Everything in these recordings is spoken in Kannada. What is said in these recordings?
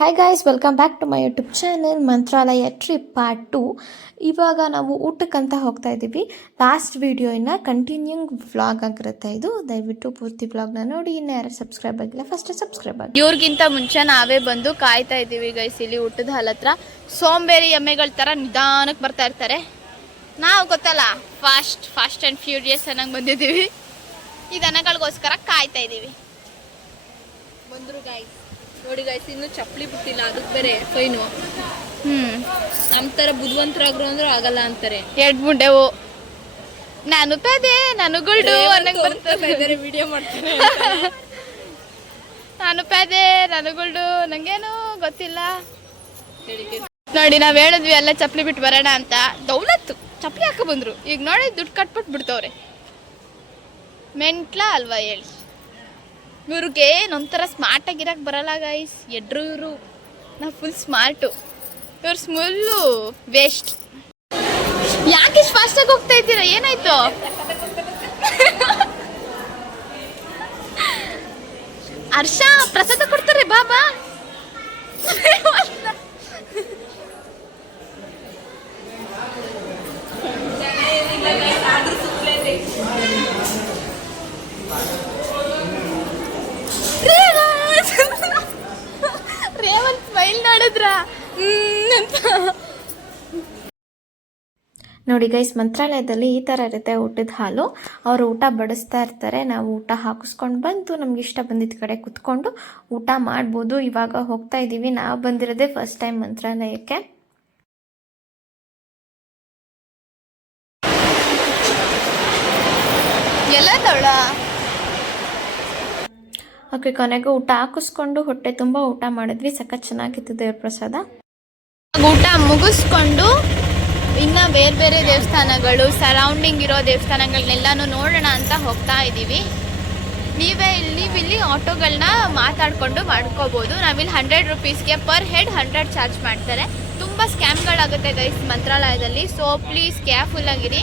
Hi guys, welcome back to my YouTube channel Mantralayam trip part 2. ಇವಾಗ ನಾವು ಊಟಕ್ಕಂತ ಹೋಗ್ತಾ ಇದ್ದೀವಿ. ಲಾಸ್ಟ್ ವಿಡಿಯೋನ ಕಂಟಿನ್ಯೂಂಗ್ ವ್ಲಾಗ್ ಆಗಿರುತ್ತೆ ಇದು. ದಯವಿಟ್ಟು ಪೂರ್ತಿ ವ್ಲಾಗ್ನ ನೋಡಿ. ಇನ್ನು ಯಾರು ಸಬ್ಸ್ಕ್ರೈಬ್ ಆಗಿಲ್ಲ ಫಸ್ಟ್ ಸಬ್ಸ್ಕ್ರೈಬ್ ಆಗಿ. ಇವ್ರಿಗಿಂತ ಮುಂಚೆ ನಾವೇ ಬಂದು ಕಾಯ್ತಾ ಇದ್ದೀವಿ ಗೈಸ್. ಇಲ್ಲಿ ಊಟದ ಹಾಲ್ ಹತ್ರ ಸೋಂಬೇರಿ ಎಮ್ಮೆಗಳ ಥರ ನಿಧಾನಕ್ಕೆ ಬರ್ತಾ ಇರ್ತಾರೆ. ನಾವು ಗೊತ್ತಲ್ಲ ಫಾಸ್ಟ್ ಆ್ಯಂಡ್ ಫ್ಯೂರಿಯಸ್ ಅನ್ನಂಗೆ ಬಂದಿದ್ದೀವಿ. ಈ ದನಗಳಿಗೋಸ್ಕರ ಕಾಯ್ತಾ ಇದ್ದೀವಿ. ಬಂದ್ರು ಗಾಯ್ಸ್, ನೋಡಿ ಗಾಯ್ಸ್, ಇನ್ನು ಚಪ್ಪಲಿ ಬಿಟ್ಟಿಲ್ಲ, ಅದಕ್ಕೆ ಬೇರೆ ಫೈನು. ನಮ್ಮ ಥರ ಬುದ್ಧಿವಂತರಾಗ್ರು ಅಂದ್ರೆ ಆಗಲ್ಲ ಅಂತಾರೆ. ಎರಡು ಮುಂಡೆವು ನಾನು ಪೇದೆ ನಾನು ಗುಲ್ಡು ಅನ್ನಂಗೆ ಬರ್ತಾರೆ. ವಿಡಿಯೋ ಮಾಡ್ತಾರೆ. ನಾನು ಪೇದೆ ನಾನು ಗುಲ್ಡು ನಂಗೇನು ಗೊತ್ತಿಲ್ಲ. ನೋಡಿ ನಾವ್ ಹೇಳಿದ್ವಿ ಎಲ್ಲ ಚಪ್ಪಲಿ ಬಿಟ್ಟು ಬರೋಣ ಅಂತ. ದೌಲತ್ತು ಚಪ್ಪಲಿ ಹಾಕ ಬಂದ್ರು. ಈಗ ನೋಡಿ ದುಡ್ಡು ಕಟ್ಬಿಟ್ಟು ಬಿಡ್ತವ್ರೆ. ಮೆಂಟ್ಲ ಅಲ್ವಾ ಹೇಳಿ. ಇವ್ರಿಗೆ ಒಂಥರ ಸ್ಮಾರ್ಟ್ ಆಗಿರಕ್ ಬರಲ್ಲ ಗೈಸ್. ಎಡ್ರು ಇವರು. ನಾವು ಫುಲ್ ಸ್ಮಾರ್ಟು, ಇವ್ರು ಸ್ಮುಲ್ಲು ವೇಸ್ಟ್. ಯಾಕೆ ಇಷ್ಟು ಫಾಸ್ಟಾಗಿ ಹೋಗ್ತಾ ಇದ್ದೀರಾ? ಏನಾಯ್ತು? ಹರ್ಷ ಪ್ರಸಾದ ಕೊಡ್ತಾರೆ ಬಾಬಾ. ರೇವಂತ್ ಸ್ಮೈಲ್ ನೋಡಿದ್ರ ನೋಡಿ ಗೈಸ್, ಮಂತ್ರಾಲಯದಲ್ಲಿ ಈ ಥರ ಇರುತ್ತೆ ಊಟದ ಹಾಲು. ಅವರು ಊಟ ಬಡಿಸ್ತಾ ಇರ್ತಾರೆ. ನಾವು ಊಟ ಹಾಕಿಸ್ಕೊಂಡು ಬಂದು ನಮ್ಗೆ ಇಷ್ಟ ಬಂದಿದ್ದ ಕಡೆ ಕುತ್ಕೊಂಡು ಊಟ ಮಾಡ್ಬೋದು. ಇವಾಗ ಹೋಗ್ತಾ ಇದ್ದೀವಿ. ನಾವು ಬಂದಿರೋದೇ ಫಸ್ಟ್ ಟೈಮ್ ಮಂತ್ರಾಲಯಕ್ಕೆ. ಎಲ್ಲ ತವಳ. ಓಕೆ, ಕೊನೆಗೆ ಊಟ ಹಾಕಿಸ್ಕೊಂಡು ಹೊಟ್ಟೆ ತುಂಬ ಊಟ ಮಾಡಿದ್ವಿ. ಸಖತ್ ಚೆನ್ನಾಗಿತ್ತು ದೇವ್ರ ಪ್ರಸಾದ. ಊಟ ಮುಗಿಸ್ಕೊಂಡು ಇನ್ನು ಬೇರೆ ಬೇರೆ ದೇವಸ್ಥಾನಗಳು, ಸರೌಂಡಿಂಗ್ ಇರೋ ದೇವಸ್ಥಾನಗಳನ್ನೆಲ್ಲಾನು ನೋಡೋಣ ಅಂತ ಹೋಗ್ತಾ ಇದ್ದೀವಿ. ನೀವಿಲ್ಲಿ ಆಟೋಗಳನ್ನ ಮಾತಾಡಿಕೊಂಡು ಮಾಡ್ಕೋಬೋದು. ನಾವಿಲ್ಲಿ 100 ರೂಪೀಸ್ಗೆ ಪರ್ ಹೆಡ್ 100 ಚಾರ್ಜ್ ಮಾಡ್ತಾರೆ. ತುಂಬ ಸ್ಕ್ಯಾಮ್ಗಳಾಗುತ್ತೆ ಗೈಸ್ ಮಂತ್ರಾಲಯದಲ್ಲಿ. ಸೊ ಪ್ಲೀಸ್ ಕೇರ್ಫುಲ್ ಆಗಿರಿ.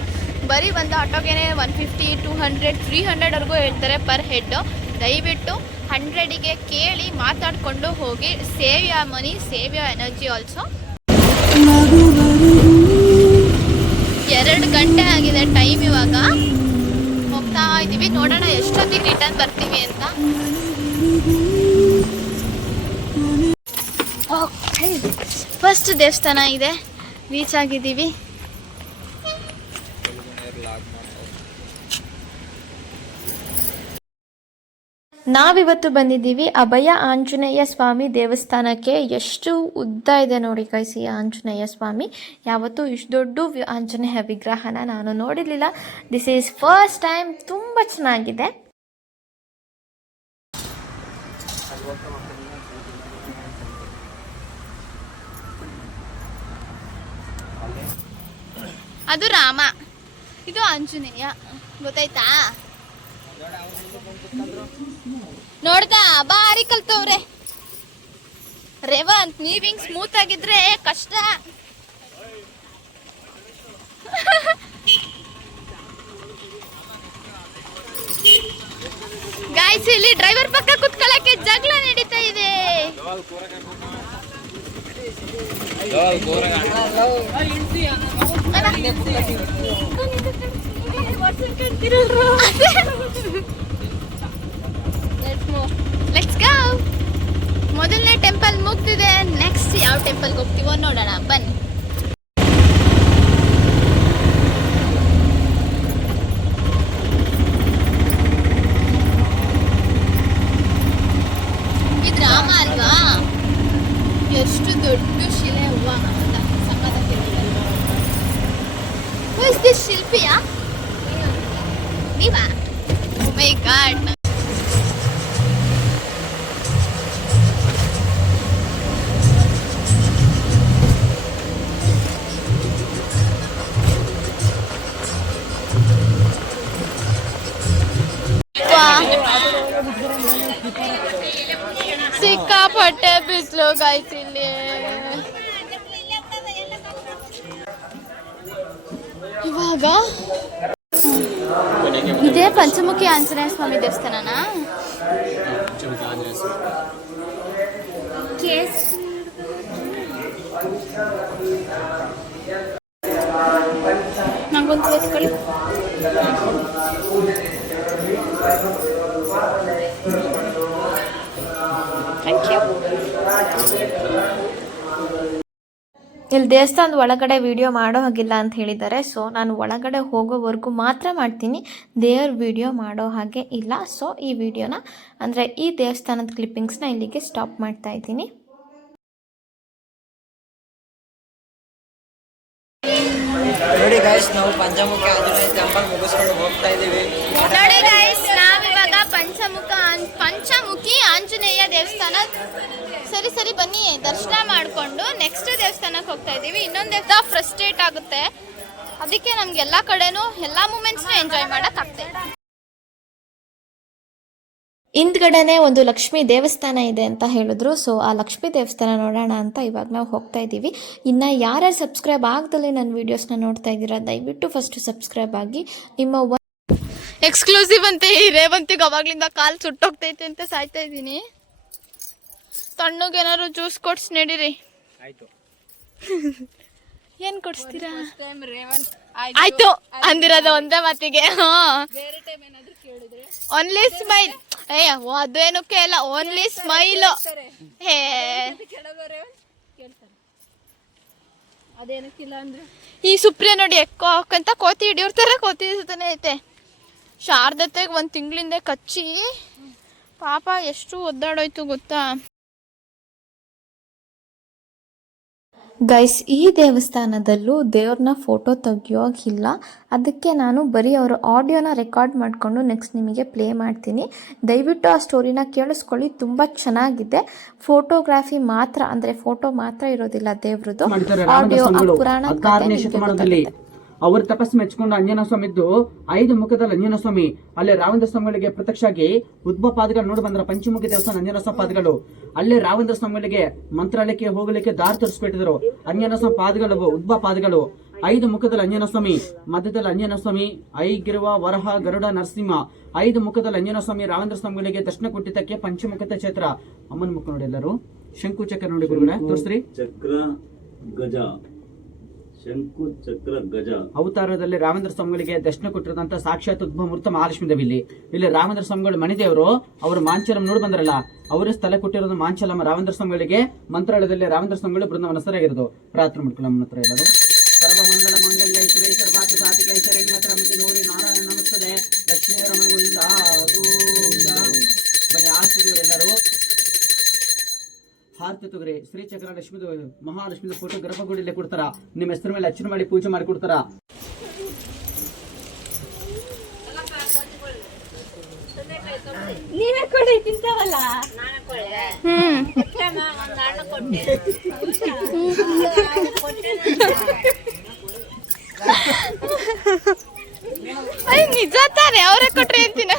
ಬರೀ ಒಂದು ಆಟೋಗೆ 150, 200, 300ವರೆಗೂ ಹೇಳ್ತಾರೆ ಪರ್ ಹೆಡ್ಡು. ದಯವಿಟ್ಟು 100ಗೆ ಕೇಳಿ ಮಾತಾಡಿಕೊಂಡು ಹೋಗಿ. Save your money, save your energy also. 2 ಗಂಟೆ ಆಗಿದೆ ಟೈಮ್. ಇವಾಗ ಹೋಗ್ತಾ ಇದ್ದೀವಿ. ನೋಡೋಣ ಎಷ್ಟೊತ್ತಿಗೆ ರಿಟರ್ನ್ ಬರ್ತೀವಿ ಅಂತ. ಫಸ್ಟ್ ದೇವಸ್ಥಾನ ಇದೆ, ರೀಚ್ ಆಗಿದ್ದೀವಿ. ನಾವಿವತ್ತು ಬಂದಿದ್ದೀವಿ ಅಭಯ ಆಂಜನೇಯ ಸ್ವಾಮಿ ದೇವಸ್ಥಾನಕ್ಕೆ. ಎಷ್ಟು ಉದ್ದ ಇದೆ ನೋಡಿ ಗೈಸ್ ಈ ಆಂಜನೇಯ ಸ್ವಾಮಿ. ಯಾವತ್ತೂ ಇಷ್ಟು ದೊಡ್ಡ ಆಂಜನೇಯ ವಿಗ್ರಹನ ನಾನು ನೋಡಿರಲಿಲ್ಲ. This is first time. ತುಂಬ ಚೆನ್ನಾಗಿದೆ. ಅದು ರಾಮ, ಇದು ಆಂಜನೇಯ. ಗೊತ್ತಾಯ್ತಾ? ನೋಡ್ದಾ ಬಾರಿ ಕಲ್ತವ್ರೆ. ರೇವಂತ್, ನೀವ್ ಹಿಂಗ್ ಸ್ಮೂತ್ ಆಗಿದ್ರೆ ಕಷ್ಟ. ಗಾಯ್ಸ್, ಇಲ್ಲಿ ಡ್ರೈವರ್ ಪಕ್ಕ ಕುತ್ಕೊಳ್ಳಕ್ಕೆ ಜಗಳ ನಡೀತಾ ಇದೆ. Let's go. ಮೊದಲನೇ ಟೆಂಪಲ್ ಮುಗ್ದಿದೆ. ನೆಕ್ಸ್ಟ್ ಯಾವ ಟೆಂಪಲ್ಗೆ ಹೋಗ್ತೀವೋ ನೋಡೋಣ ಬನ್ನಿ. ಇದು ರಾಮ ಅಲ್ವಾ? ಎಷ್ಟು ದೊಡ್ಡ ಶಿಲೆ ಹೂವ ಅಂತ ಸಕ್ಕತ್ತಾಗಿರುತ್ತೆ. ಶಿಲ್ಪಿಯಾ ನೀವಾ? ಮೈ ಗಾಡ್. ಸಿಕ್ಕಾಪಟ್ಟೆ ಬಿಸಿಲು ಗಾಯ್ಸ್ ಇಲ್ಲಿ. ಇವಾಗ ಇದೇ ಪಂಚಮುಖಿ ಆಂಜನೇಯ ಸ್ವಾಮಿ ದೇವಸ್ಥಾನನಾ? ಇಲ್ಲಿ ದೇವಸ್ಥಾನದ ಒಳಗಡೆ ವಿಡಿಯೋ ಮಾಡೋ ಹಾಗಿಲ್ಲ ಅಂತ ಹೇಳಿದ್ದಾರೆ. ಸೊ ನಾನು ಒಳಗಡೆ ಹೋಗೋವರೆಗೂ ಮಾತ್ರ ಮಾಡ್ತೀನಿ, ದೇವ್ರ ವಿಡಿಯೋ ಮಾಡೋ ಹಾಗೆ ಇಲ್ಲ. ಸೊ ಈ ವಿಡಿಯೋನ ಅಂದರೆ ಈ ದೇವಸ್ಥಾನದ ಕ್ಲಿಪ್ಪಿಂಗ್ಸ್ನ ಇಲ್ಲಿಗೆ ಸ್ಟಾಪ್ ಮಾಡ್ತಾ ಇದ್ದೀನಿ. ನೋಡಿ ಗೈಸ್, ನಾವು ಪಂಚಮುಖಿ ಆಂಜನೇಯ ಟೆಂಪಲ್ ಮುಗಿಸ್ಕೊಂಡು ಹೋಗ್ತಾ ಇದ್ದೀವಿ. ನೋಡಿ ಗೈಸ್, ನಾವಿವಾಗ ಪಂಚಮುಖಿ ಆಂಜನೇಯ ದೇವಸ್ಥಾನ ಸರಿ ಬನ್ನಿ ದರ್ಶನ ಮಾಡಿಕೊಂಡು ನೆಕ್ಸ್ಟ್ ದೇವಸ್ಥಾನಕ್ಕೆ ಹೋಗ್ತಾ ಇದ್ದೀವಿ. ಇನ್ನೊಂದು ದೇವಸ್ಥಾನ ಫ್ರಸ್ಟ್ರೇಟ್ ಆಗುತ್ತೆ, ಅದಕ್ಕೆ ನಮ್ಗೆ ಎಲ್ಲ ಕಡೆನೂ ಎಲ್ಲ ಮೂಮೆಂಟ್ಸ್ನ ಎಂಜಾಯ್ ಮಾಡೋಕ್ಕಾಗ್ತದೆ. ಹಿಂದ್ಗಡೆನೆ ಒಂದು ಲಕ್ಷ್ಮೀ ದೇವಸ್ಥಾನ ಇದೆ ಅಂತ ಹೇಳಿದ್ರು. ಸೊ ಆ ಲಕ್ಷ್ಮೀ ದೇವಸ್ಥಾನ ನೋಡೋಣ ಅಂತ ಇವಾಗ ನಾವು ಹೋಗ್ತಾ ಇದ್ದೀವಿ. ಇನ್ನು ಯಾರ್ಯಾರು ಸಬ್ಸ್ಕ್ರೈಬ್ ಆಗ್ದಲೇ ನನ್ನ ವೀಡಿಯೋಸ್ನ ನೋಡ್ತಾ ಇದ್ದೀರಾ, ದಯವಿಟ್ಟು ಫಸ್ಟ್ ಸಬ್ಸ್ಕ್ರೈಬ್ ಆಗಿ. ನಿಮ್ಮ ಎಕ್ಸ್ಕ್ಲೂಸಿವ್ ಅಂತ ಈ ರೇವಂತಿಗೆ ಅವಾಗ್ಲಿಂದ ಕಾಲು ಸುಟ್ಟೋಗ್ತೈತೆ ಅಂತ ಸಾಯ್ತಾ ಇದ್ದೀನಿ. ತಣ್ಣಗೆ ಏನಾದ್ರು ಜ್ಯೂಸ್ ಕೊಡ್ಸಿ ನಡೀರಿ. ಏನ್ ಕೊಡಿಸ್ತೀರಾ? ಆಯ್ತು ಅಂದಿರೋದು ಒಂದೇ ಮಾತಿಗೆ. Only smile. ಅದೇನಕ್ಕೆ ಇಲ್ಲ, ಓನ್ಲಿ ಸ್ಮೈಲ್. ಈ ಸುಪ್ರಿಯ ನೋಡಿ ಎಕ್ಕೋಕಂತ ಕೋತಿ ಹಿಡಿಯೋರ್ತಾರೆ, ಕೋತಿ ಹಿಡಿತಾನೆ ಐತೆ. ಶಾರದತೆಗೆ 1 ತಿಂಗಳಿಂದ ಕಚ್ಚಿ ಪಾಪ ಎಷ್ಟು ಒದ್ದಾಡೋಯ್ತು ಗೊತ್ತಾ. ಗೈಸ್, ಈ ದೇವಸ್ಥಾನದಲ್ಲೂ ದೇವ್ರನ್ನ ಫೋಟೋ ತೆಗಿಯೋಗಿಲ್ಲ. ಅದಕ್ಕೆ ನಾನು ಬರೀ ಅವರ ಆಡಿಯೋನ ರೆಕಾರ್ಡ್ ಮಾಡಿಕೊಂಡು ನೆಕ್ಸ್ಟ್ ನಿಮಗೆ ಪ್ಲೇ ಮಾಡ್ತೀನಿ. ದಯವಿಟ್ಟು ಆ ಸ್ಟೋರಿನ ಕೇಳಿಸ್ಕೊಳ್ಳಿ, ತುಂಬ ಚೆನ್ನಾಗಿದೆ. ಫೋಟೋಗ್ರಾಫಿ ಮಾತ್ರ, ಅಂದರೆ ಫೋಟೋ ಮಾತ್ರ ಇರೋದಿಲ್ಲ ದೇವ್ರದ್ದು, ಆಡಿಯೋ ಪುರಾಣ ಅವರು ತಪಸ್ಸು ಮೆಚ್ಕೊಂಡು ಅಂಜನ ಸ್ವಾಮಿದ್ದು 5 ಮುಖದಲ್ಲಿ ಅಂಜನ ಸ್ವಾಮಿ ಅಲ್ಲೇ ರಾವೇಂದ್ರ ಸ್ವಾಮಿಗಳಿಗೆ ಪ್ರತ್ಯಕ್ಷಾಗಿ ಉದ್ಭವ ಪಾದಗಳು ನೋಡಿ ಬಂದ್ರ. ಪಂಚಮುಖಿ ದೇವಸ್ಥಾನ ಅಂಜನ ಸ್ವಾಮಿ ಪಾದಗಳು ಅಲ್ಲೇ ರಾವೇಂದ್ರ ಸ್ವಾಮಿಗಳಿಗೆ ಮಂತ್ರಾಲಯಕ್ಕೆ ಹೋಗಲಿಕ್ಕೆ ದಾರಿ ತೋರಿಸ್ಬಿಟ್ಟಿದ್ರು. ಅಂಜನ ಸ್ವಾಮಿ ಪಾದಗಳು ಉದ್ಭವ ಪಾದಗಳು 5 ಮುಖದಲ್ಲಿ ಅಂಜನ ಸ್ವಾಮಿ, ಮಧ್ಯದಲ್ಲಿ ಅಂಜನ ಸ್ವಾಮಿ, ಐಗಿರುವ ವರಹ ಗರುಡ ನರಸಿಂಹ 5 ಮುಖದಲ್ಲಿ ಅಂಜನ ಸ್ವಾಮಿ ರಾವೇಂದ್ರ ಸ್ವಾಮಿಗಳಿಗೆ ದರ್ಶನ ಕೊಟ್ಟಿದ್ದಕ್ಕೆ ಪಂಚಮುಖದ ಕ್ಷೇತ್ರ. ಅಮ್ಮನ ಮುಖ ನೋಡಿ, ಎಲ್ಲರೂ ಶಂಕು ಚಕ್ರ ನೋಡಿ ಗುರುಗಳೇ, ತೋರಿಸ್ರಿ. ಚಕ್ರ ಗಜ, ಶಂಕು ಚಕ್ರ ಗಜ ಅವತಾರದಲ್ಲಿ ರಾವೇಂದ್ರ ಸ್ವಾಮಿಗಳಿಗೆ ದರ್ಶನ ಕೊಟ್ಟಿರೋದಂತ ಸಾಕ್ಷಾತ್ ಉದ್ಭವ ಮೂರ್ತ ಮಹಾಲಕ್ಷ್ಮಿ ದೇವಿ. ಇಲ್ಲಿ ರಾವೇಂದ್ರ ಸ್ವಾಮಿಗಳು ಮಣಿದೇವರು, ಅವರು ಮಾಂಚಲಂ ನೋಡಿ ಬಂದ್ರಲ್ಲ, ಅವರೇ ಸ್ಥಳ ಕೊಟ್ಟಿರೋದು ಮಾಂಚಲಂ ರಾವೇಂದ್ರ ಸ್ವಾಮಿಗಳಿಗೆ. ಮಂತ್ರಾಲಯದಲ್ಲಿ ರಾವೇಂದ್ರ ಸ್ವಾಮಿಗಳು ಬೃಂದಾವನ ಸರಿಯಾಗಿರೋದು. ಪ್ರಾರ್ಥನೆ ಮಾಡ್ಕೊಳ್ಳೋ ನಮ್ಮ ಹತ್ರ ಎಲ್ಲರೂ. ಸರ್ವ ಮಂಗಳ ಮಂಗಲ್ಯ ಶಿವೇ ಸರ್ವಾರ್ಥ ಸಾಧಿಕೆ ಶರಣ್ಯತ್ರ ನೋಡಿ ನಾರಾಯಣ ನಮಸ್ತದೆ ಲಕ್ಷ್ಮೀ ರಮಣಗಳಿಂದ ಬನ್ನಿ ಆರ್ತಿಗಳು ಎಲ್ಲರೂ. ಹಾರತಿ ತಗೋರಿ. ಶ್ರೀಚಕ್ರ ಲಕ್ಷ್ಮೀದು ಮಹಾಲಕ್ಷ್ಮೀದ ಫೋಟೋ ಗರ್ಭಗುಡಿಯಲ್ಲೇ ಕೊಡ್ತಾರ. ನಿಮ್ಮ ಹೆಸರು ಮೇಲೆ ಅರ್ಚನೆ ಮಾಡಿ ಪೂಜೆ ಮಾಡಿ ಕೊಡ್ತಾರ. ನೀವೇ ಕೊಡಿ, ತಿಂತಾವಲ್ಲ. ನಿಜ ತಾನೆ, ಅವರೇ ಕೊಟ್ರೆ ಅಂತೀನ.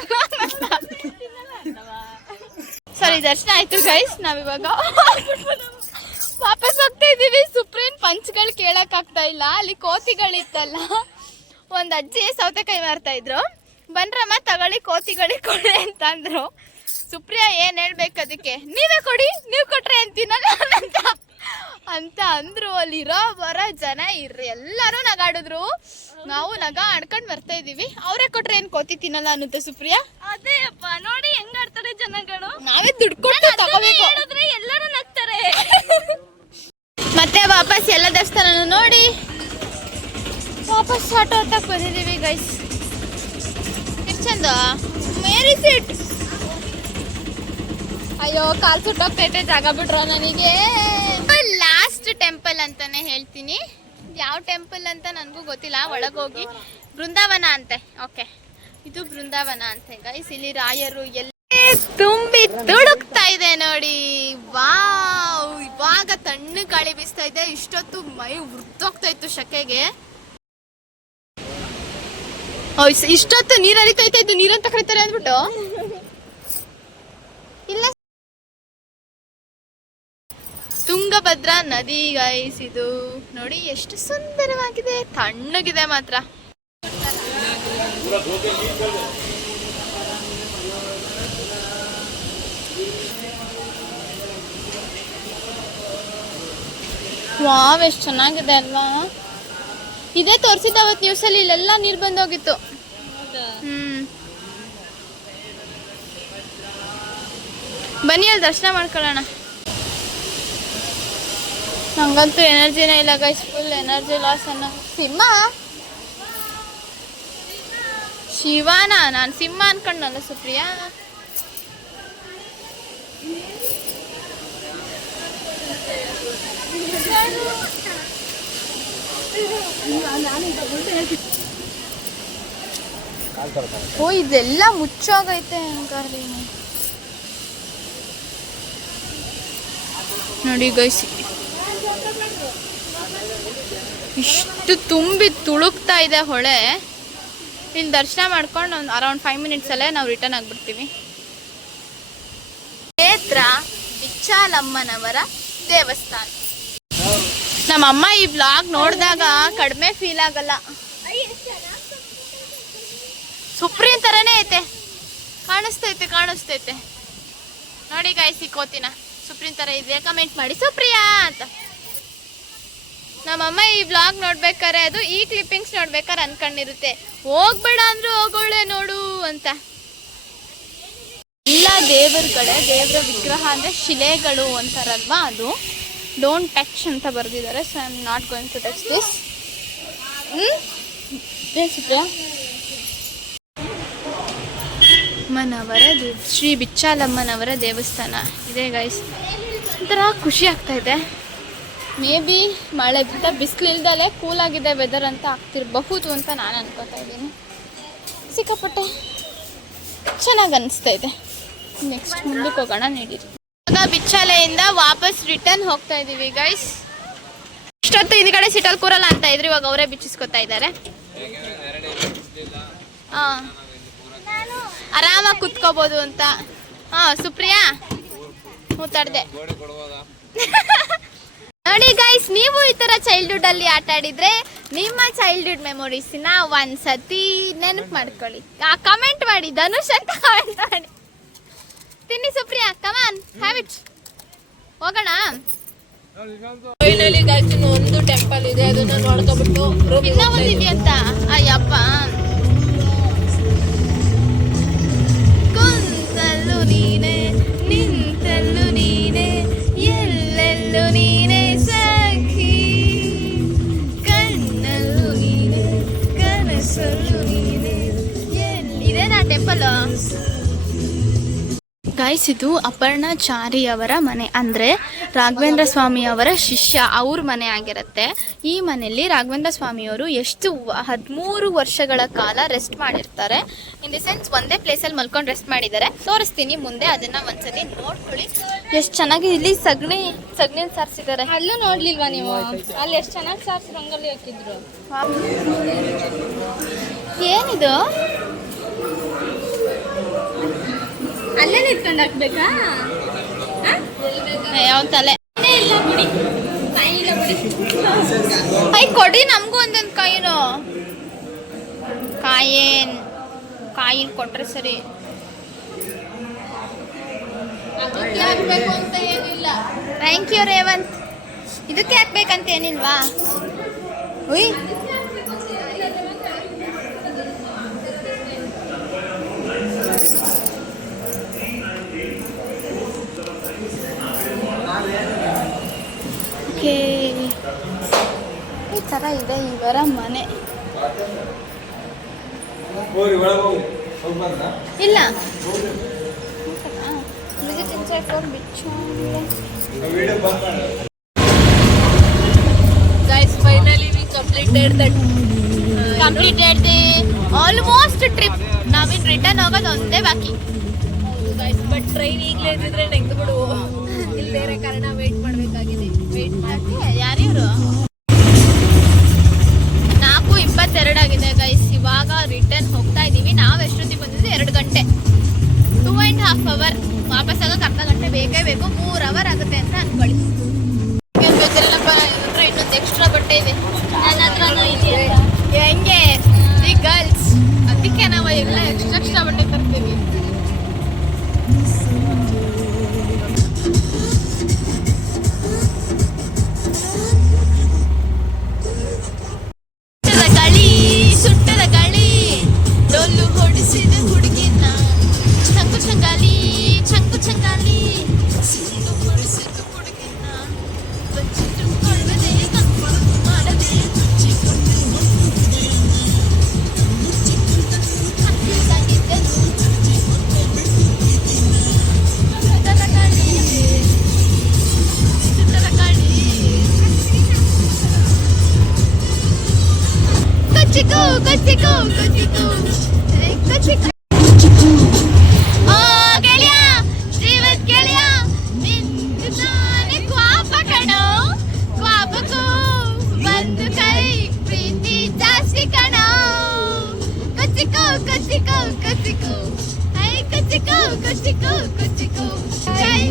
ಸರಿ, ದರ್ಶನ ಆಯ್ತು ಗೈಸ್. ನಾವಿವಾಗ ವಾಪಸ್ ಹೋಗ್ತಾ ಇದೀವಿ. ಸುಪ್ರೀಂ ಪಂಚ್ಗಳು ಕೇಳಕ್ ಆಗ್ತಾ ಇಲ್ಲ. ಅಲ್ಲಿ ಕೋತಿಗಳಿತ್ತಲ್ಲ, ಒಂದ್ ಅಜ್ಜಿ ಸೌತೆಕಾಯಿ ಮಾರ್ತಾ ಇದ್ರು. ಬನ್ರಮ್ಮ ತಗೊಳ್ಳಿ, ಕೋತಿಗಳಿಗೆ ಕೊಡಿ ಅಂತ ಅಂದ್ರು. ಸುಪ್ರಿಯಾ ಏನ್ ಹೇಳ್ಬೇಕು ಅದಕ್ಕೆ, ನೀವೇ ಕೊಡಿ, ನೀವ್ ಕೊಟ್ರೆ ಅಂತೀನಲ್ಲ ಅಂತ ಅಂದ್ರು. ಅಲ್ಲಿರೋ ಬರೋ ಜನ ಎಲ್ಲರೂ ನಗಾಡಿದ್ರು. ನಾವು ನಗ ಆಡ್ಕೊಂಡ್ ಬರ್ತಾ ಇದೀವಿ. ಅವರೇ ಕೊಟ್ರೆ ಏನ್ ಕೋತಿ ತಿನ್ನಲ್ಲ ಅನ್ನುತ್ತೆ ಸುಪ್ರಿಯಾ. ಅದೇ ಅಪ್ಪ, ನೋಡಿ ಹೆಂಗ್ ಆಡ್ತಾರೆ ಜನಗಳು. ನಾವೇ ದುಡ್ಡು ಕೊಟ್ಟು ತಗೋಬೇಕು, ಎಲ್ಲರೂ ನಗ್ತಾರೆ. ಮತ್ತೆ ವಾಪಸ್ ಎಲ್ಲ ದೇವಸ್ಥಾನ ನೋಡಿ ವಾಪಸ್ ಆಟೋ ಹತ್ತಕ್ ಬಂದಿದೀವಿ ಗೈಸ್. ಎಷ್ಟು ಚಂದ ಮೇರಿ ಸೀಟ್. ಅಯ್ಯೋ, ಕಾಲ್ ಸುಟ್ಟೋಗ್ತೈತೆ, ಜಾಗ ಬಿಡ್ರೋ ನನಗೆ. ಲಾಸ್ಟ್ ಟೆಂಪಲ್ ಅಂತಾನೆ ಹೇಳ್ತೀನಿ. ಯಾವ ಟೆಂಪಲ್ ಅಂತ ನನಗೂ ಗೊತ್ತಿಲ್ಲ. ಒಳಗೋಗಿ ಬೃಂದಾವನ ಅಂತೆ. ಓಕೆ, ಇದು ಬೃಂದಾವನ ಅಂತೆ ಗೈಸ್. ಇಲ್ಲಿ ರಾಯರು ಎಲ್ಲ ತುಂಬಿ ತುಡುಕ್ತಾ ಇದೆ ನೋಡಿ. ವಾವ್, ಇವಾಗ ತಣ್ಣು ಗಾಳಿ ಬೀಸ್ತಾ ಇದೆ. ಇಷ್ಟೊತ್ತು ಮೈ ಉರ್ದೋಗ್ತಾ ಇತ್ತು ಶಕೆಗೆ. ಇಷ್ಟೊತ್ತು ನೀರು ಹರಿತೈತೆ, ಇದು ನೀರಂತ ಕರೀತಾರೆ ಅಂದ್ಬಿಟ್ಟು. ಇಲ್ಲ, ತುಂಗಭದ್ರಾ ನದಿ ಗೈಸ್. ಇದು ನೋಡಿ ಎಷ್ಟು ಸುಂದರವಾಗಿದೆ, ತಣ್ಣಗಿದೆ ಮಾತ್ರ. ವಾವ್, ಎಷ್ಟು ಚೆನ್ನಾಗಿದೆ ಅಲ್ವಾ. ಇದೇ ತೋರಿಸಿದ್ದ ಅವತ್ತು ನ್ಯೂಸಲ್ಲಿ. ಇಲ್ಲೆಲ್ಲ ನೀರು ಬಂದೋಗಿತ್ತು. ಬನ್ನಿ, ಅಲ್ಲಿ ದರ್ಶನ ಮಾಡ್ಕೊಳ್ಳೋಣ. ನಂಗಂತೂ ಎನರ್ಜಿನೇ ಇಲ್ಲ ಗೈಸ್, ಫುಲ್ ಎನರ್ಜಿ ಲಾಸ್ ಅನ್ನೋ. ಸಿಂಹ ಶಿವಾನ, ನಾನು ಸಿಂಹ ಅನ್ಕೊಂಡಲ್ಲ ಸುಪ್ರಿಯಾ. ಓ ಇದೆಲ್ಲ ಮುಚ್ಚೋಗೈತೆ ಹಂಗಾರೆ. ನೋಡಿ ಗೈಸ್, ಇಷ್ಟು ತುಂಬಿ ತುಳುಕ್ತಾ ಇದೆ ಹೊಳೆ. ಇಲ್ಲಿ ದರ್ಶನ ಮಾಡ್ಕೊಂಡು ಒಂದು ಅರೌಂಡ್ 5 ಮಿನಿಟ್ಸಲ್ಲೇ ನಾವು ರಿಟರ್ನ್ ಆಗಿಬಿಡ್ತೀವಿ. ಕ್ಷೇತ್ರ ಬಿಚ್ಚಾಲಮ್ಮನವರ ದೇವಸ್ಥಾನ. ನಮ್ಮಮ್ಮ ಈ ಬ್ಲಾಗ್ ನೋಡಿದಾಗ ಕಡಿಮೆ ಫೀಲ್ ಆಗಲ್ಲ. ಸುಪ್ರೀಂ ಥರನೇ ಐತೆ, ಕಾಣಿಸ್ತೈತೆ ನೋಡಿ ಗಾಯ್ಸಿ. ಕೋತಿನ ಸುಪ್ರೀಂ ಥರ ಇದೆಯಾ? ಕಮೆಂಟ್ ಮಾಡಿ ಸುಪ್ರಿಯಾ ಅಂತ. ನಮ್ಮಮ್ಮ ಈ ಬ್ಲಾಗ್ ನೋಡ್ಬೇಕಾರೆ, ಅದು ಈ ಕ್ಲಿಪ್ಪಿಂಗ್ಸ್ ನೋಡ್ಬೇಕಾರೆ ಅನ್ಕೊಂಡಿರುತ್ತೆ ಹೋಗ್ಬೇಡ ಅಂದ್ರೂ ಹೋಗೋಳೆ ನೋಡು ಅಂತ. ಎಲ್ಲ ದೇವರುಗಳೇ, ದೇವರ ವಿಗ್ರಹ ಅಂದರೆ ಶಿಲೆಗಳು ಅಂತಾರಲ್ವಾ, ಅದು ಡೋಂಟ್ ಟಚ್ ಅಂತ ಬರೆದಿದ್ದಾರೆ. So I am not going to touch this. ಏನು ಸುಪ್ರಿಯಾ? ಶ್ರೀ ಬಿಚ್ಚಾಲಮ್ಮನವರ ದೇವಸ್ಥಾನ ಇದೆ ಗೈಸ್. ಒಂಥರ ಖುಷಿ ಆಗ್ತಾ ಇದೆ. ಮೇ ಬಿ ಮಳೆ ಬಿಸಿಲಿಲ್ದಲೇ ಕೂಲಾಗಿದೆ ವೆದರ್ ಅಂತ ಆಗ್ತಿರಬಹುದು ಅಂತ ನಾನು ಅನ್ಕೋತಾ ಇದ್ದೀನಿ. ಸಿಕ್ಕಾಪಟ್ಟೆ ಚೆನ್ನಾಗಿ ಅನಿಸ್ತಾ ಇದೆ. ನೆಕ್ಸ್ಟ್ ಮುಂದಕ್ಕೆ ಹೋಗೋಣ ನೀಡಿರಿ. ಇವಾಗ ಬಿಚ್ಚಾಲೆಯಿಂದ ವಾಪಸ್ ರಿಟರ್ನ್ ಹೋಗ್ತಾ ಇದ್ದೀವಿ ಗೈಸ್. ಇಷ್ಟೊತ್ತು ಹಿಂದ್ಗಡೆ ಸಿಟಲ್ ಕೂರಲ್ಲ ಅಂತ ಇದ್ರು, ಇವಾಗ ಅವರೇ ಬಿಚ್ಚಿಸ್ಕೊತಾ ಇದ್ದಾರೆ. ಹಾಂ, ಆರಾಮಾಗಿ ಕುತ್ಕೋಬೋದು ಅಂತ. ಹಾಂ ಸುಪ್ರಿಯಾ ತಡ್ದೆ. ನೋಡಿ ಗೈಸ್, ನೀವು ಈ ಥರ ಚೈಲ್ಡ್ಹುಡ್ ಅಲ್ಲಿ ಆಟ ಆಡಿದ್ರೆ ನಿಮ್ಮ ಚೈಲ್ಡ್ಹುಡ್ ಮೆಮೊರೀಸ್ನ ಒಂದ್ಸತಿ ನೆನಪು ಮಾಡ್ಕೊಳ್ಳಿ. ಕಮೆಂಟ್ ಮಾಡಿ, ಧನುಷ್ ಅಂತ ಕಮೆಂಟ್ ಮಾಡಿ. ತಿನ್ನಿ ಸುಪ್ರಿಯಾ, ಕಮಾನ್ ಹ್ಯಾವ್ ಇಟ್. ಹೋಗೋಣ. ಫೈನಲಿ ಗೈಸ್, ಒಂದು ಟೆಂಪಲ್ ಇದೆ, ಅದನ್ನ ನೋಡ್ಕೊಬಿಟ್ಟು ಇನ್ನೂ ಒಂದಿದೆಯಂತ. ಅಯ್ಯಪ್ಪ, ಕುಂತಲ್ಲು ನೀನೆ, ನಿಂತಲ್ಲು ನೀನೆ, ಎಲ್ಲೆಲ್ಲೂ ನೀನೆ ಸಖಿ, ಕಣ್ಣಲ್ಲೂ ನೀನೆ, ಕನಸಲ್ಲೂ ನೀನೆ. ಇದೇನಾ ಟೆಂಪಲ್ ಗೈಸ್? ಇದು ಅಪರ್ಣಾಚಾರಿಯವರ ಮನೆ, ಅಂದರೆ ರಾಘವೇಂದ್ರ ಸ್ವಾಮಿಯವರ ಶಿಷ್ಯ, ಅವ್ರ ಮನೆ ಆಗಿರುತ್ತೆ. ಈ ಮನೆಯಲ್ಲಿ ರಾಘವೇಂದ್ರ ಸ್ವಾಮಿಯವರು 13 ವರ್ಷಗಳ ಕಾಲ ರೆಸ್ಟ್ ಮಾಡಿರ್ತಾರೆ. ಇನ್ ದಿ ಸೆನ್ಸ್ ಒಂದೇ ಪ್ಲೇಸಲ್ಲಿ ಮಲ್ಕೊಂಡು ರೆಸ್ಟ್ ಮಾಡಿದ್ದಾರೆ. ತೋರಿಸ್ತೀನಿ ಮುಂದೆ, ಅದನ್ನು ಒಂದ್ಸತಿ ನೋಡ್ಕೊಳ್ಳಿ. ಎಷ್ಟು ಚೆನ್ನಾಗಿ ಇಲ್ಲಿ ಸಗಣಿ ಸಾರಿಸಿದ್ದಾರೆ. ಅಲ್ಲೂ ನೋಡ್ಲಿಲ್ವಾ ನೀವು? ಅಲ್ಲಿ ಎಷ್ಟು ಚೆನ್ನಾಗಿ ಸಾರಿಸಿ ರಂಗೋಲಿ ಹಾಕಿದ್ರು. ಏನಿದು? ಅಲ್ಲೇ ನಿಂತ್ಕೊಂಡು ಹಾಕ್ಬೇಕಾ? ಯಾವ ತಲೆ ಇಲ್ಲ ಬಿಡಿ, ಕೈ ಇಲ್ಲ ಬಿಡಿ. ಕೈ ಕೊಡಿ ನಮಗೂ ಒಂದೊಂದು ಕಾಯಿನು. ಕಾಯಿನ್ ಕೊಟ್ರೆ ಸರಿ. ಅದಕ್ಕೆ ಹಾಕ್ಬೇಕು ಅಂತ ಏನಿಲ್ಲ. Thank you Revanth. ಇದಕ್ಕೆ ಹಾಕ್ಬೇಕಂತ ಏನಿಲ್ವಾ? ಉಯ್, ಈ ಥರ ಇದೆ ಇವರ ಮನೆ. ಇಲ್ಲ Guys, finally we completed the almost trip. ನಾವಿನ್ ರಿಟರ್ನ್ ಹೋಗೋದು ಒಂದೇ ಬಾಕಿ. ಹೌದು ಗೈಸ್, ಬಟ್ ಟ್ರೈನ್ ಈಗಲೇ ಇದ್ದಿದ್ರೆ ನೆಗೆದು ಬಿಡು. ಇಲ್ಲದೇ ಕಾರಣ ವೇಟ್ ಮಾಡಬೇಕಾಗಿದೆ. ವೇಟ್ ಮಾಡಿ. ಯಾರಿವರು? 4:22 ಆಗಿದೆ ಗೈಸ್. ಇವಾಗ ರಿಟರ್ನ್ ಹೋಗ್ತಾ ಇದ್ದೀವಿ. ನಾವು ಎಷ್ಟೊತ್ತಿಗೆ ಬಂದಿದ್ವಿ? 2 ಗಂಟೆ. 2.5 hour. ವಾಪಸ್ ಆಗೋಕೆ ಅರ್ಧ ಗಂಟೆ ಬೇಕೇ ಬೇಕು. 3 hour ಆಗುತ್ತೆ ಅಂತ ಅನ್ಕೊಳ್ಳಿ. ಬೇಜಾರಿಲ್ಲಪ್ಪ, ನನ್ನ ಹತ್ರ ಇನ್ನೊಂದು ಎಕ್ಸ್ಟ್ರಾ ಬಟ್ಟೆ ಇದೆ. ನನ್ನ ಹತ್ರನೂ ಇದೆಯಲ್ಲ. ಹೆಂಗೆ ದಿ ಗರ್ಲ್ಸ್, ಅದಕ್ಕೆ ನಾವು ಎಲ್ಲ ಎಕ್ಸ್ಟ್ರಾ ಬಟ್ಟೆ ತರ್ತೀವಿ. ಸುಟ್ಟದ ಗಾಳಿ ಡೊಳ್ಳು ಹೊಡಿಸಿದ ಹುಡುಗಿನ, ಚಂಕು ಚಂಗಾಲಿ ಹೊಡಿಸಿದ ಹುಡುಗಿನ ಬಚ್ಚಿಟ್ಟುಕೊಳ್ಳ ಕುಚಿಕು ಕುಚಿಕು ಕುಚಿಕು. ಓ ಗೆಳೆಯ, ಜೀವದ ಗೆಳೆಯ, ನಿಂದು ತಾನೆ ಕ್ವಾಪ ಕಣೋ, ಕ್ವಾಪಕ್ಕೂ ಒಂದು ಕೈ ಪ್ರೀತಿ ಜಾಸ್ತಿ ಕಣೋ. ಕುಚಿಕು ಕುಚಿಕು ಕುಚಿಕು ಐ ಕುಚಿಕು ಕುಚಿಕು ಕುಚಿಕು ಕೈ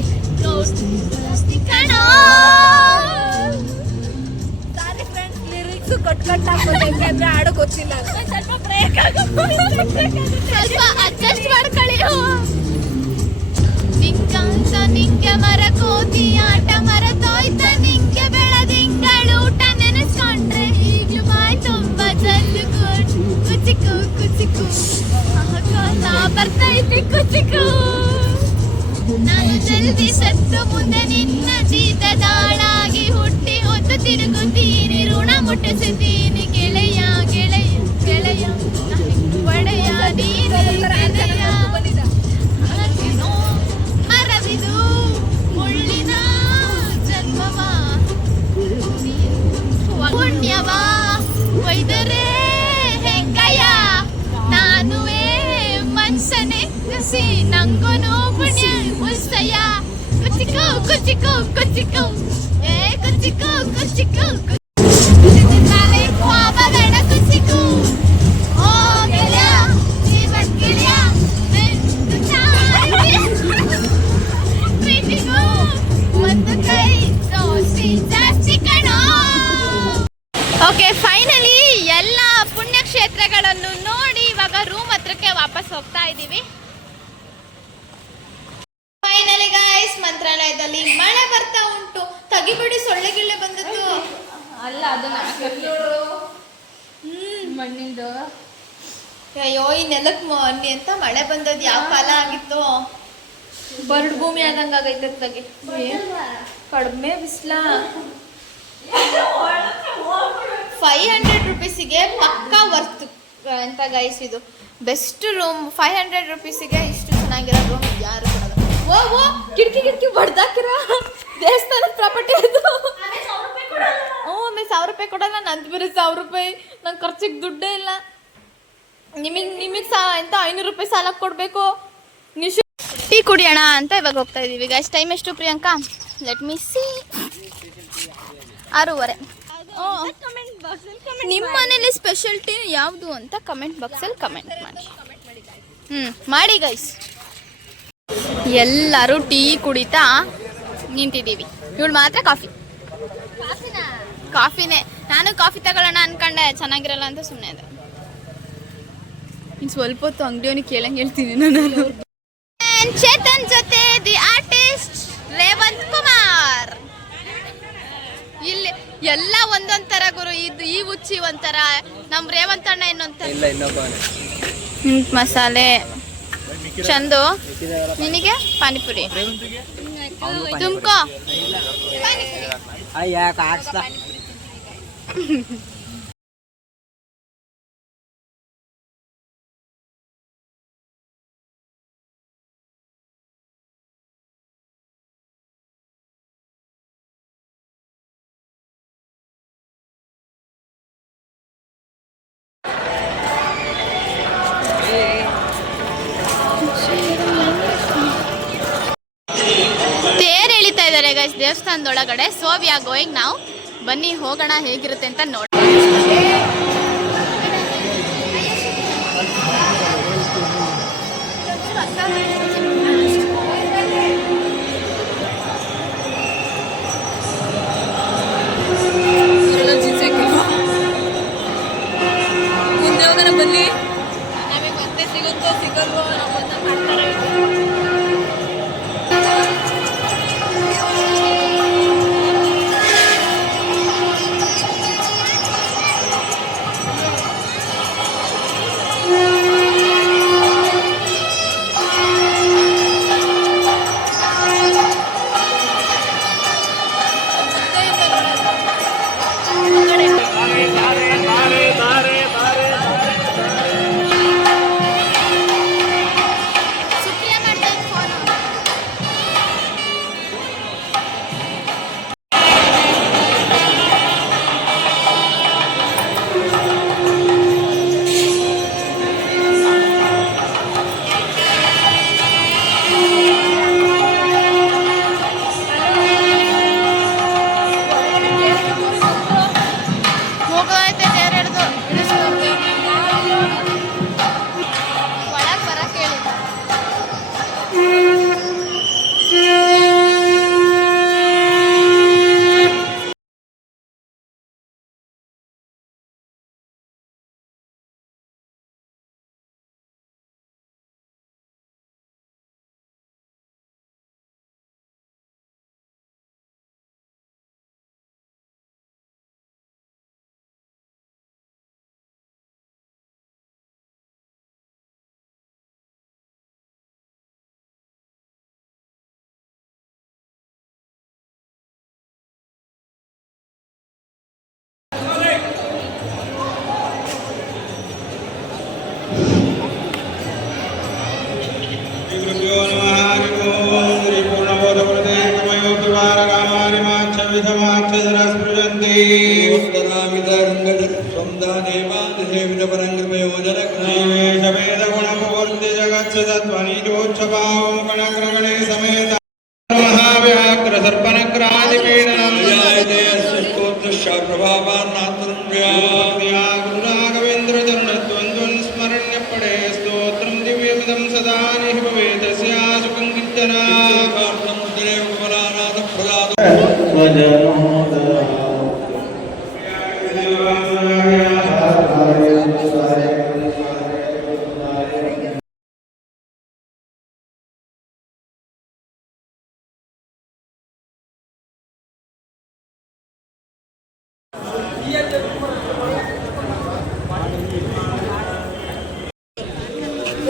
ಜಾಸ್ತಿ ಕಣೋ. ಸಾರಿ ಫ್ರೆಂಡ್ಸ್, ಲಿರಿಕ್ಸ್ ಕಟ್ ಹಾಕೋದು ಹಾಡು ಗೊತ್ತಿಲ್ಲ, ಸ್ವಲ್ಪ ಬ್ರೇಕ್ ಸ್ವಲ್ಪ ಅಡ್ಜಸ್ಟ್ ಮಾಡ್ಕೊಳ್ಳಿ. ನಿಂಗಂತ ನಿಂಗೆ ಮರಕೋತಿ ಆಟ ಮರತೋಯ್ತ, ನಿಂಗೆ ಬೆಳದಿಂಗಳೂಟ ನೆನೆಸ್ಕೊಂಡ್ರೆ ಈಗ್ಲೂ ಬಾಯ್ ತುಂಬ ಜಲ್ಲು ಕುಚಿಕು ಕುಚಿಕು ನಾ ಬರ್ತೈತೆ ಕುಚಿಕು. ನಾನು ಜಲ್ದಿ ಸತ್ತು ಮುಂದೆ ನಿನ್ನ ಜೀತದಾಳಾಗಿ ಹುಟ್ಟಿ ಹೊತ್ತು ತಿರುಗುತ್ತೀನಿ, ಋಣ ಮುಟ್ಟಿಸುತ್ತೀನಿ ಗೆಳೆಯ ಗೆಳೆಯ ಗೆಳೆಯ ಒಡೆಯ ನೀನೇ ಗೆಳೆಯ. ಹಲಸಿನೋ ಮರವಿದು ಮುಳ್ಳಿನ ಜನ್ಮವ ಪುಣ್ಯವ ಒಯ್ದರೆ ಹೆಂಗಯ್ಯ, ನಾನುವೇ ಮನ್ಸನೆ ಕಸಿ ನಂಗೊನು ಪುಣ್ಯ ಉಲ್ಸಯ್ಯ. ಕುಚಿಕು ಕುಚಿಕು ಕುಚಿಕು ಏ ಕುಚಿಕು ಕುಚಿಕು ಕುಚಿಕು ಕ್ವಾಪ ಬೇಡ ಕುಚಿಕು. ಓ ಗೆಳೆಯ, ಜೀವದ ಗೆಳೆಯ, ನಿಂದು ತಾನೆ ಪ್ರೀತಿಗೂ ಒಂದು ಕೈ ದೋಸ್ತಿ ಜಾಸ್ತಿ ಕಣೋ. ಓಕೆ, ಫೈನಲಿ ಎಲ್ಲ ಪುಣ್ಯಕ್ಷೇತ್ರಗಳನ್ನು ನೋಡಿ ಇವಾಗ ರೂಮ್ ಹತ್ರಕ್ಕೆ ವಾಪಸ್ ಹೋಗ್ತಾ ಇದ್ದೀವಿ. ಫೈನಲಿ ಗೈಸ್, ಮಂತ್ರಾಲಯದಲ್ಲಿ ಮಳೆ ಬರ್ತಾ ಉಂಟು. ತಗಿಬಿಡಿ, ಸೊಳ್ಳೆ ಗಿಳ್ಳೆ ಬಂದದ್ದು ಅಲ್ಲ, ಅದು ಮಣ್ಣಿಂದು. ಅಯ್ಯೋ, ಈ ನೆಲಕ್ಕೆ ಅಂತ ಮಳೆ ಬಂದದ್ದು ಯಾವ ಕಾಲ ಆಗಿತ್ತು? ಬರಡು ಭೂಮಿ ಆದಂಗ ಆಗೈತೆ. ತಗಿ ಕಡಿಮೆ ಬಿಸ್ಲ. 500 ರೂಪೀಸಿಗೆ ಪಕ್ಕಾ ವರ್ತ್ ಅಂತ ಗೈಸ್. ಇದು ಬೆಸ್ಟ್ ರೂಮ್. 500 ರೂಪೀಸಿಗೆ ಇಷ್ಟು ಚೆನ್ನಾಗಿರೋ ರೂಮ್ ಯಾರು ಕೊಡೋದು. ಓ ಓ, ಕಿಟಕಿ ಕಿಟಕಿ ಬಡ್ದಾಕಿರ ದೇವಸ್ಥಾನದ ಪ್ರಾಪರ್ಟಿ ಅದು. ಆಮೇಲೆ 1000 ರೂಪಾಯಿ ಕೊಡಲ್ಲ. ನಂದು ಬೇರೆ 1000 ರೂಪಾಯಿ. ನಂಗೆ ಖರ್ಚಿಗೆ ದುಡ್ಡೇ ಇಲ್ಲ. ನಿಮಗೆ ಎಂತ 500 ರೂಪಾಯಿ ಸಾಲ ಕೊಡಬೇಕು. ನಿಶು ಟೀ ಕುಡಿಯೋಣ ಅಂತ ಇವಾಗ ಹೋಗ್ತಾ ಇದ್ದೀವಿ ಗೈಸ್. ಟೈಮ್ ಎಷ್ಟು ಪ್ರಿಯಾಂಕಾ? Let me see, 6:30. ನಿಮ್ಮ ಮನೇಲಿ ಸ್ಪೆಷಲ್ಟಿ ಯಾವುದು ಅಂತ ಕಮೆಂಟ್ ಬಾಕ್ಸಲ್ಲಿ ಕಮೆಂಟ್ ಮಾಡಿ. ಮಾಡಿ ಗೈಸ್. ಎಲ್ಲರೂ ಟೀ ಕುಡಿತಾ ನಿಂತಿದ್ದೀವಿ. ಇವಳು ಮಾತ್ರ ಕಾಫಿನೇ. ನಾನು ಕಾಫಿ ತಗೊಳ್ಳೋಣ ಅನ್ಕೊಂಡೆ, ಚೆನ್ನಾಗಿರಲ್ಲ ಅಂತ ಸುಮ್ಮನೆ ಅದ. ಇನ್ನು ಸ್ವಲ್ಪ ಹೊತ್ತು ಅಂಗಡಿಯವನಿಗೆ ಕೇಳಂಗೆ ಹೇಳ್ತೀನಿ ನಾನು. ಚೇತನ್ ಜೊತೆ ದಿ ಆರ್ಟಿಸ್ಟ್ ರೇವಂತ್ ಕುಮಾರ್. ಇಲ್ಲಿ ಎಲ್ಲ ಒಂದೊಂಥರ ಗುರು. ಇದು ಈ ಉಚ್ಚಿ ಒಂಥರ, ನಮ್ಮ ರೇವಂತ್ ಅಣ್ಣ ಇನ್ನೊಂಥರ. ಮಸಾಲೆ ಚಂದು. ನಿನಗೆ ಪಾನಿಪುರಿ ತುಮ್ಕೋ. ತೇರು ಎಳಿತಾ ಇದ್ದಾರೆ ಗೈಸ್ ದೇವಸ್ಥಾನದೊಳಗಡೆ. ಸೊ ವಿ ಆರ್ ಗೋಯಿಂಗ್ ನಾವು. ಬನ್ನಿ ಹೋಗೋಣ, ಹೇಗಿರುತ್ತೆ ಅಂತ ನೋಡಿ. ಮುಂದೆ ಹೋಗೋಣ ಬನ್ನಿ. ನಮಗೆ ಮತ್ತೆ ಸಿಗುತ್ತೋ ಸಿಗಲ್ವೋ ನಮ್ಮನ್ನ ಮಾಡ್ತಾರೆ.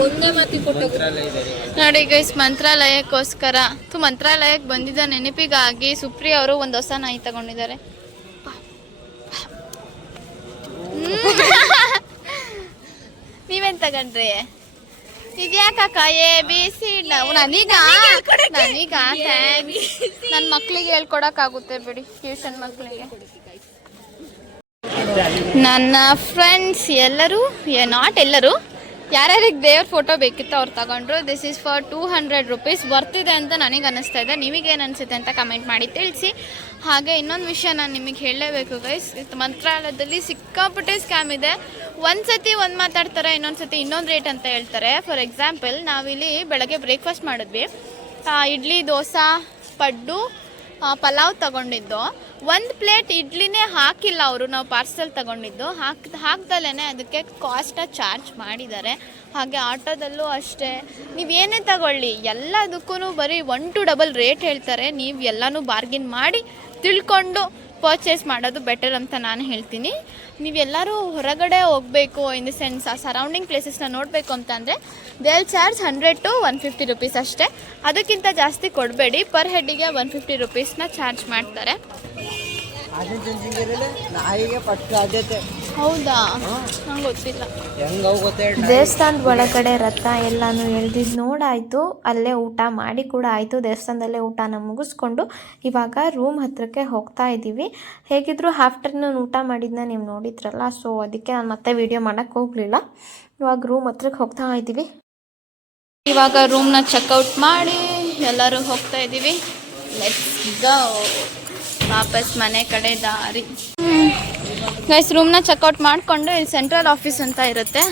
ಒಂದೇ ಮಾತಿ ಕೊಟ್ಟು ನೋಡಿ ಗೈಸ್, ಮಂತ್ರಾಲಯಕ್ಕೋಸ್ಕರ ಮಂತ್ರಾಲಯಕ್ಕೆ ಬಂದಿದ್ದ ನೆನಪಿಗಾಗಿ ಸುಪ್ರಿಯ ಅವರು ಒಂದು ಹೊಸ ನಾಯಿ ತಗೊಂಡಿದ್ದಾರೆ. ನೀವೇನ್ ತಗೊಂಡ್ರಿ? ಇದ್ಯಾಕ ಎ ಬಿ ಸಿ ನನೀಗ ನನ್ನ ಮಕ್ಳಿಗೆ ಹೇಳ್ಕೊಡಕ್ಕಾಗುತ್ತೆ ಬಿಡಿ, ಟ್ಯೂಷನ್ ಮಕ್ಕಳಿಗೆ. ನನ್ನ ಫ್ರೆಂಡ್ಸ್ ಎಲ್ಲರೂ, ನಾಟ್ ಎಲ್ಲರೂ, ಯಾರ್ಯಾರಿಗೆ ದೇವ್ರ ಫೋಟೋ ಬೇಕಿತ್ತು ಅವ್ರು ತಗೊಂಡ್ರು. This is for 200 rupees. ಬರ್ತಿದೆ ಅಂತ ನನಗೆ ಅನ್ನಿಸ್ತಾ ಇದೆ. ನಿಮಗೇನು ಅನಿಸುತ್ತೆ ಅಂತ ಕಮೆಂಟ್ ಮಾಡಿ ತಿಳಿಸಿ. ಹಾಗೆ ಇನ್ನೊಂದು ವಿಷಯ ನಾನು ನಿಮಗೆ ಹೇಳಲೇಬೇಕು ಗೈಸ್, ಮಂತ್ರಾಲಯದಲ್ಲಿ ಸಿಕ್ಕಾಪಟ್ಟೆ ಸ್ಕ್ಯಾಮ್ ಇದೆ. ಒಂದು ಸತಿ ಒಂದು ಮಾತಾಡ್ತಾರೆ, ಇನ್ನೊಂದು ಸತಿ ಇನ್ನೊಂದು ರೇಟ್ ಅಂತ ಹೇಳ್ತಾರೆ. ಫಾರ್ ಎಕ್ಸಾಂಪಲ್, ನಾವಿಲ್ಲಿ ಬೆಳಗ್ಗೆ ಬ್ರೇಕ್ಫಾಸ್ಟ್ ಮಾಡಿದ್ವಿ. ಇಡ್ಲಿ, ದೋಸೆ, ಪಡ್ಡು, ಪಲಾವ್ ತಗೊಂಡಿದ್ದು. ಒಂದು ಪ್ಲೇಟ್ ಇಡ್ಲಿನೇ ಹಾಕಿಲ್ಲ ಅವರು, ನಾವು ಪಾರ್ಸಲ್ ತಗೊಂಡಿದ್ದು. ಹಾಕ್ದಲೇ ಅದಕ್ಕೆ ಕಾಸ್ಟ್ ಚಾರ್ಜ್ ಮಾಡಿದ್ದಾರೆ. ಹಾಗೆ ಆಟೋದಲ್ಲೂ ಅಷ್ಟೇ, ನೀವೇನೇ ತಗೊಳ್ಳಿ ಎಲ್ಲದಕ್ಕೂ ಬರೀ 1 to double ರೇಟ್ ಹೇಳ್ತಾರೆ. ನೀವು ಎಲ್ಲನೂ ಬಾರ್ಗಿನ್ ಮಾಡಿ ತಿಳ್ಕೊಂಡು ಪರ್ಚೇಸ್ ಮಾಡೋದು ಬೆಟರ್ ಅಂತ ನಾನು ಹೇಳ್ತೀನಿ. ನೀವೆಲ್ಲರೂ ಹೊರಗಡೆ ಹೋಗಬೇಕು, ಇನ್ ದ ಸೆನ್ಸ್ ಆ ಸರೌಂಡಿಂಗ್ ಪ್ಲೇಸಸ್ನ ನೋಡಬೇಕು ಅಂತಂದರೆ they will charge 100 to 150 rupees ಅಷ್ಟೇ. ಅದಕ್ಕಿಂತ ಜಾಸ್ತಿ ಕೊಡಬೇಡಿ. ಪರ್ ಹೆಡ್ಡಿಗೆ 150 rupeesನ ಚಾರ್ಜ್ ಮಾಡ್ತಾರೆ. ಹೌದಾ? ನಂಗೆ ಗೊತ್ತಿಲ್ಲ. ದೇವಸ್ಥಾನದ ಒಳಗಡೆ ರಥ ಎಲ್ಲಾನು ಎಳ್ದಿದ್ದು ನೋಡಾಯಿತು. ಅಲ್ಲೇ ಊಟ ಮಾಡಿ ಕೂಡ ಆಯಿತು. ದೇವಸ್ಥಾನದಲ್ಲೇ ಊಟನ ಮುಗಿಸ್ಕೊಂಡು ಇವಾಗ ರೂಮ್ ಹತ್ರಕ್ಕೆ ಹೋಗ್ತಾ ಇದ್ದೀವಿ. ಹೇಗಿದ್ರು ಆಫ್ಟರ್ನೂನ್ ಊಟ ಮಾಡಿದ್ದನ್ನ ನೀವು ನೋಡಿದ್ರಲ್ಲ, ಸೊ ಅದಕ್ಕೆ ನಾನು ಮತ್ತೆ ವಿಡಿಯೋ ಮಾಡೋಕ್ಕೆ ಹೋಗಲಿಲ್ಲ. ಇವಾಗ ರೂಮ್ ಹತ್ರಕ್ಕೆ ಹೋಗ್ತಾ ಇದ್ದೀವಿ. ಇವಾಗ ರೂಮ್ನ ಚೆಕ್ಔಟ್ ಮಾಡಿ ಎಲ್ಲರೂ ಹೋಗ್ತಾ ಇದ್ದೀವಿ. Let's go. ವಾಪಸ್ ಮನೆ ಕಡೆ ದಾರಿ. ಗೈಸ್, ರೂಮ್ನ ಚೆಕ್ಔಟ್ ಮಾಡಿಕೊಂಡು ಇಲ್ಲಿ ಸೆಂಟ್ರಲ್ ಆಫೀಸ್ ಅಂತ ಇರುತ್ತೆ,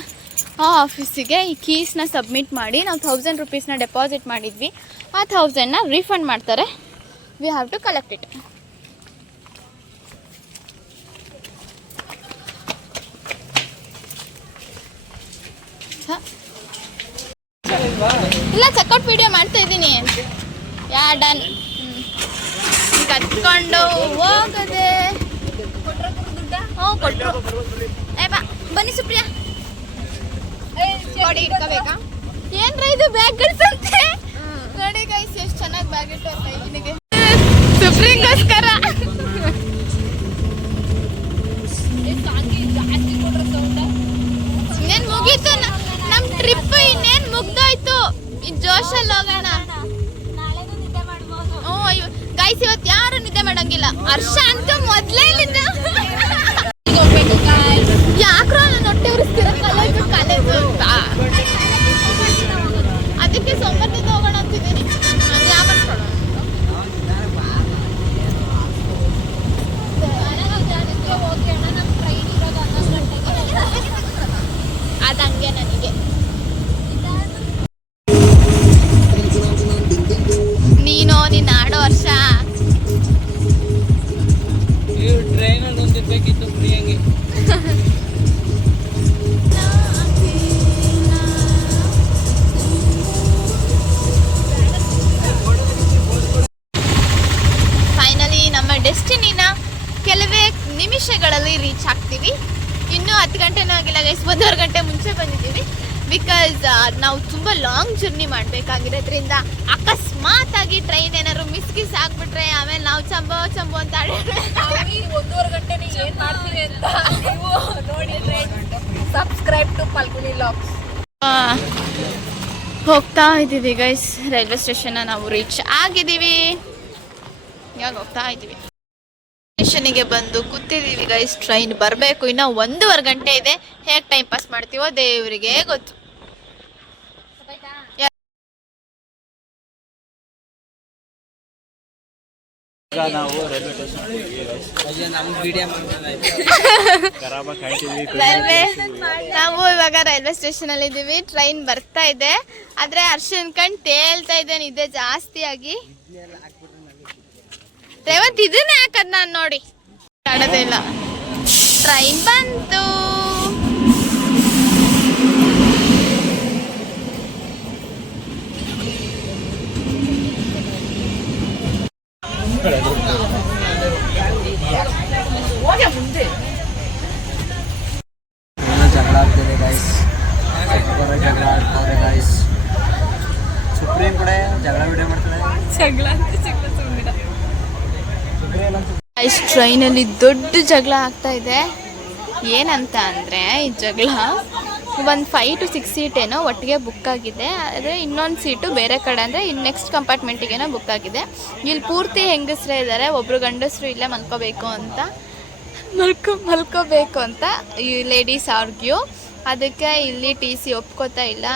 ಆ ಆಫೀಸಿಗೆ ಈ ಕೀಸ್ನ ಸಬ್ಮಿಟ್ ಮಾಡಿ ನಾವು 1000 rupeesನ ಡೆಪಾಸಿಟ್ ಮಾಡಿದ್ವಿ. ಆ 1000ನ ರೀಫಂಡ್ ಮಾಡ್ತಾರೆ. We have to collect it. ಇಲ್ಲ, ಚೆಕ್ಔಟ್ ವಿಡಿಯೋ ಮಾಡ್ತಾ ಇದ್ದೀನಿ. ಡನ್. ಕಟ್ಕೊಂಡು ಹೋಗದೆ. ಕೊಟ್ಟರು. ಬಾ, ಬನ್ನಿ ಸುಪ್ರಿಯಾ. ಏನ್ರ ಇದು ಬ್ಯಾಗ್ಗಳಿಸಂತೆ. ನೋಡಿ ಗೈಸ್, ಎಷ್ಟು ಚೆನ್ನಾಗಿ ಬ್ಯಾಗ್ ಇಟ್ಟು ಅಂತ ಇವನಿಗೆ ಸುಪ್ರಿಗೋಸ್ಕರ. ಇನ್ನೇನು ಮುಗೀತು ನಮ್ಮ ಟ್ರಿಪ್, ಇನ್ನೇನು ಮುಗ್ದೋಯ್ತು. ಈ ಜೋಶಲ್ಲಿ ಹೋಗೋಣ. ಗೈಸ್, ಇವತ್ತು ಯಾರು ನಿದ್ದೆ ಮಾಡಂಗಿಲ್ಲ. ಹರ್ಷ ಅಂತೂ ಮೊದಲೇ ನಿದ್ದೆ. ಯಾಕ್ರೋ ನನ್ನ ಹೊಟ್ಟೆ ಉರಿಸ್ತಿರೋ ಕಾಲೇಜು ಅಂತ ಅದಕ್ಕೆ ಸೋಮವಾರದಿಂದ ಹೋಗೋಣ ಅಂತಿದ್ದೀನಿ. ಅದಂಗೆ ನನಗೆ. ನೀನು ನಿನ್ನ ಆಡೋ ವರ್ಷ ಟ್ರೈನಲ್ಲಿ ಒಂದಿರ್ಬೇಕಿತ್ತು ಫ್ರೀಯಾಗಿ. ಫೈನಲಿ ನಮ್ಮ ಡೆಸ್ಟಿನಿನ ಕೆಲವೇ ನಿಮಿಷಗಳಲ್ಲಿ ರೀಚ್ ಆಗ್ತೀವಿ. ಇನ್ನೂ 10 ಗಂಟೆನೂ ಆಗಿಲ್ಲ ಗೈಸ್, 1.5 ಗಂಟೆ ಮುಂಚೆ ಬಂದಿದ್ದೀವಿ. ಬಿಕಾಸ್ ನಾವು ತುಂಬ ಲಾಂಗ್ ಜರ್ನಿ ಮಾಡಬೇಕಾಗಿರೋದ್ರಿಂದ ಅಕಸ್ಮಾತ್ ಆಗಿ ಟ್ರೈನ್ ಏನಾದ್ರು ಮಿಸ್ ಆಗ್ಬಿಟ್ರೆ ಆಮೇಲೆ ನಾವು ಚಂಬೋ ಅಂತ 1.5 ಗಂಟೆ ಏನು ಮಾಡ್ತೀವಿ ಅಂತ ನೀವು ನೋಡಿ. Subscribe to Falguni vlogs. ಹೋಗ್ತಾ ಇದ್ದೀವಿ ಗೈಸ್, ರೈಲ್ವೆ ಸ್ಟೇಷನ್ನ ನಾವು ರೀಚ್ ಆಗಿದ್ದೀವಿ. ಇವಾಗ ಹೋಗ್ತಾ ಇದ್ದೀವಿ. ಸ್ಟೇಷನ್ಗೆ ಬಂದು ಕೂತಿದ್ದೀವಿ ಗೈಸ್. ಟ್ರೈನ್ ಬರಬೇಕು, ಇನ್ನು 1.5 ಗಂಟೆ ಇದೆ. ಹೇಗೆ ಟೈಮ್ ಪಾಸ್ ಮಾಡ್ತೀವೋ ದೇವರಿಗೆ ಗೊತ್ತು. ಈಗ ನಾವು ರೈಲ್ವೆ ನಾವು ಇವಾಗ ರೈಲ್ವೆ ಸ್ಟೇಷನ್ ಅಲ್ಲಿ ಇದ್ದೀವಿ. ಟ್ರೈನ್ ಬರ್ತಾ ಇದೆ, ಆದ್ರೆ ಹರ್ಷನ್ ಕಣ್ ತೇಲ್ತಾ ಇದೆ ನಿದ್ದೆ ಜಾಸ್ತಿ ಆಗಿ. ರೇವಂತ್ ಇದನ್ನ ಯಾಕದ್ ನಾನು ನೋಡಿ ಆಡೋದೇ ಇಲ್ಲ. ಟ್ರೈನ್ ಬಂತು. ಜಗಳ ಆಗ್ತಿದೆ ಗೈಸ್, ಜಗಳ ಆಡ್ತಾರೆ ಗೈಸ್. ಸುಪ್ರೀಂ ಕೂಡ ಜಗಳ ವಿಡಿಯೋ ಮಾಡ್ತಾರೆ. ಟ್ರೈನಲ್ಲಿ ದೊಡ್ಡ ಜಗಳ ಆಗ್ತಾ ಇದೆ. ಏನಂತ ಅಂದರೆ ಈ ಜಗಳ ಒಂದು 5 to 6 ಸೀಟ್ ಏನೋ ಒಟ್ಟಿಗೆ ಬುಕ್ ಆಗಿದೆ. ಆದರೆ ಇನ್ನೊಂದು ಸೀಟು ಬೇರೆ ಕಡೆ ಅಂದರೆ ಇನ್ನು ನೆಕ್ಸ್ಟ್ ಕಂಪಾರ್ಟ್ಮೆಂಟಿಗೇನೋ ಬುಕ್ ಆಗಿದೆ. ಇಲ್ಲಿ ಪೂರ್ತಿ ಹೆಂಗಸರೇ ಇದ್ದಾರೆ, ಒಬ್ಬರು ಗಂಡಸರು ಇಲ್ಲೇ ಮಲ್ಕೋಬೇಕು ಅಂತ ಈ ಲೇಡೀಸ್ ಆರ್ಗ್ಯೂ. ಅದಕ್ಕೆ ಇಲ್ಲಿ TC ಒಪ್ಕೋತಾ ಇಲ್ಲ.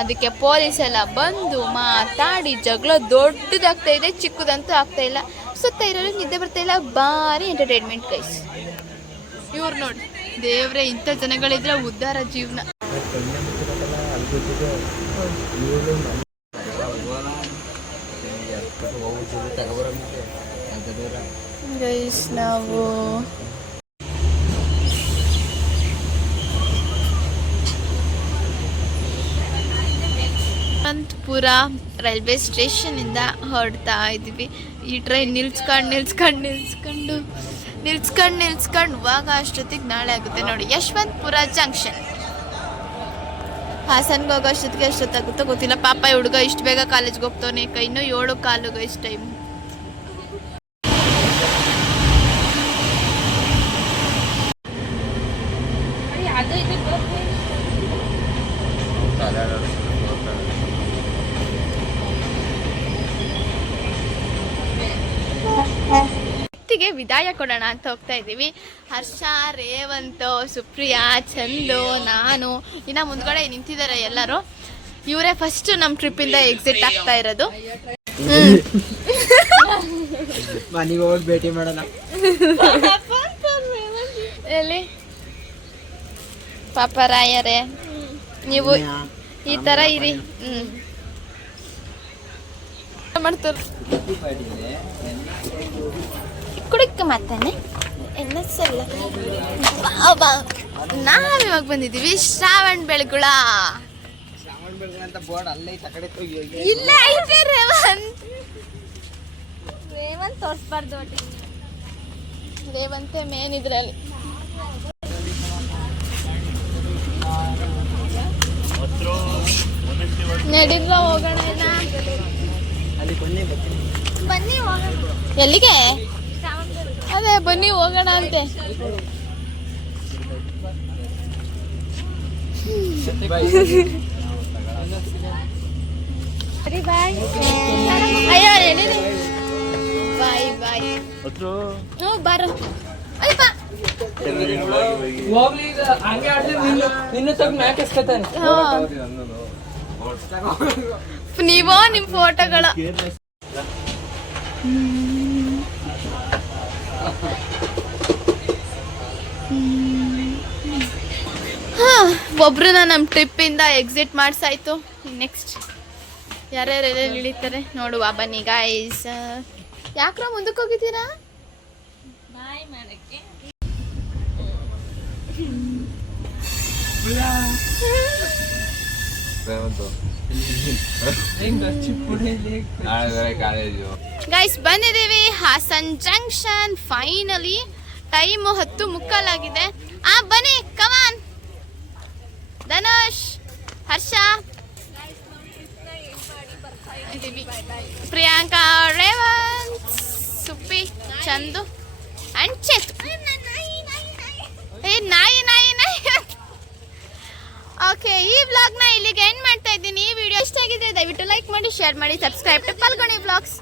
ಅದಕ್ಕೆ ಪೊಲೀಸ್ ಎಲ್ಲ ಬಂದು ಮಾತಾಡಿ ಜಗಳ ದೊಡ್ಡದಾಗ್ತಾ ಇದೆ, ಚಿಕ್ಕದಂತೂ ಆಗ್ತಾ ಇಲ್ಲ. ಸುತ್ತ ಇರೋರಿಗೆ ನಿದ್ದೆ ಬರ್ತಾ ಇಲ್ಲ, ಭಾರಿ ಎಂಟರ್ಟೈನ್ಮೆಂಟ್ ಗೈಸ್. ಇವ್ರು ನೋಡಿ ದೇವ್ರೆ, ಇಂಥ ಜನಗಳಿದ್ರೆ ಉದ್ಧಾರ ಜೀವನ. ಗೈಸ್ ನಾವು ಯಶವಂತಪುರ ರೈಲ್ವೆ ಸ್ಟೇಷನಿಂದ ಹೊರಡ್ತಾ ಇದ್ದೀವಿ. ಈ ಟ್ರೈನ್ ನಿಲ್ಸ್ಕೊಂಡು ಇವಾಗ ಅಷ್ಟೊತ್ತಿಗೆ ನಾಳೆ ಆಗುತ್ತೆ ನೋಡಿ. ಯಶವಂತಪುರ ಜಂಕ್ಷನ್. ಹಾಸನ್ಗೆ ಹೋಗೋ ಅಷ್ಟೊತ್ತಿಗೆ ಎಷ್ಟೊತ್ತಾಗುತ್ತೋ ಗೊತ್ತಿಲ್ಲ. ಪಾಪ ಹುಡುಗ ಇಷ್ಟು ಬೇಗ ಕಾಲೇಜ್ಗೆ ಹೋಗ್ತಾನೆ. ಇನ್ನೂ 7:15 ಇಷ್ಟು ಟೈಮ್. ಗೆ ವಿದಾಯ ಕೊಡೋಣ ಅಂತ ಹೋಗ್ತಾ ಇದ್ದೀವಿ. ಹರ್ಷ, ರೇವಂತ್, ಸುಪ್ರಿಯಾ, ಚಂದು, ನಾನು, ಇನ್ನು ಮುಂದ್ಗಡೆ ನಿಂತಿದ್ದಾರೆ ಎಲ್ಲರೂ. ಇವರೇ ಫಸ್ಟ್ ನಮ್ಮ ಟ್ರಿಪ್ಪಿಂದ ಎಕ್ಸಿಟ್ ಆಗ್ತಾ ಇರೋದು. ಮನೆಗೆ ಹೋಗಿ ಭೇಟಿ ಮಾಡೋಣ. ಎಲ್ಲಿ ಪಾಪ ರಾಯರೇ, ನೀವು ಈ ತರ ಇರಿ. ಮಾಡ್ತಾರೆ ಕುಡಿಕ ಮಾತಾನೆ ಎಲ್ಲ ಸಲ್ಲ. ನಾವಿವಾಗ ಬಂದಿದ್ದೀವಿ ಶ್ರಾವಣ ಬೆಳಗುಳ. ಇಲ್ಲ ಐತೆ ರೇವಂತ್ ತೋರಿಸ್ಬಾರ್ದು. ರೇವಂತೆ ಮೇನ್ ಇದ್ರಲ್ಲಿ. ನಡಿದ್ವ ಹೋಗೋಣ. ಬನ್ನಿ ಹೋಗೋಣ. ಎಲ್ಲಿಗೆ? ಅದೇ ಬನ್ನಿ ಹೋಗೋಣ ಅಂತೆ. ಅಯ್ಯೋ ಎಲ್ಲಿದೆ? ಬಾಯ್ ಬಾಯ್. ಬಾರೋ. ನೀವೋ ನಿಮ್ ಫೋಟೋಗಳ. ಒಬ್ರನ್ನ ನಮ್ಮ ಟ್ರಿಪ್ಪಿಂದ ಎಕ್ಸಿಟ್ ಮಾಡ್ಸಾಯ್ತು. ನೆಕ್ಸ್ಟ್ ಯಾರ್ಯಾರು ಎಲ್ಲೆಲ್ಲಿ ಇಳಿತಾರೆ ನೋಡುವ ಬನ್ನಿ ಗಾಯ್ಸ್. ಯಾಕ್ರೋ ಮುಂದಕ್ಕೆ ಹೋಗಿದ್ದೀರಾ? ಗೈಸ್ ಬಂದಿದ್ದೀವಿ ಹಾಸನ್ ಜಂಕ್ಷನ್. ಫೈನಲಿ ಟೈಮು 10:15 ಆಗಿದೆ. ಬನ್ನಿ ಕಮಾನ್. ಧನುಷ್, ಹರ್ಷ, ಪ್ರಿಯಾಂಕಾ, ರೇವಂತ್, ಸುಪ್ಪಿ, ಚಂದು ಅಂಡ್ ಚೇತು. ನಾಯಿ ಓಕೆ, ಈ ವ್ಲಾಗ್ನ ಇಲ್ಲಿಗೆ ಎಂಡ್ ಮಾಡ್ತಾ ಇದ್ದೀನಿ. ಈ ವಿಡಿಯೋ ಇಷ್ಟ ಆಗಿದ್ರೆ ದಯವಿಟ್ಟು ಲೈಕ್ ಮಾಡಿ, ಶೇರ್ ಮಾಡಿ, ಸಬ್ಸ್ಕ್ರೈಬ್ ಟು ಪಾಲ್ಗೊಳ್ಳಿ ವ್ಲಾಗ್ಸ್.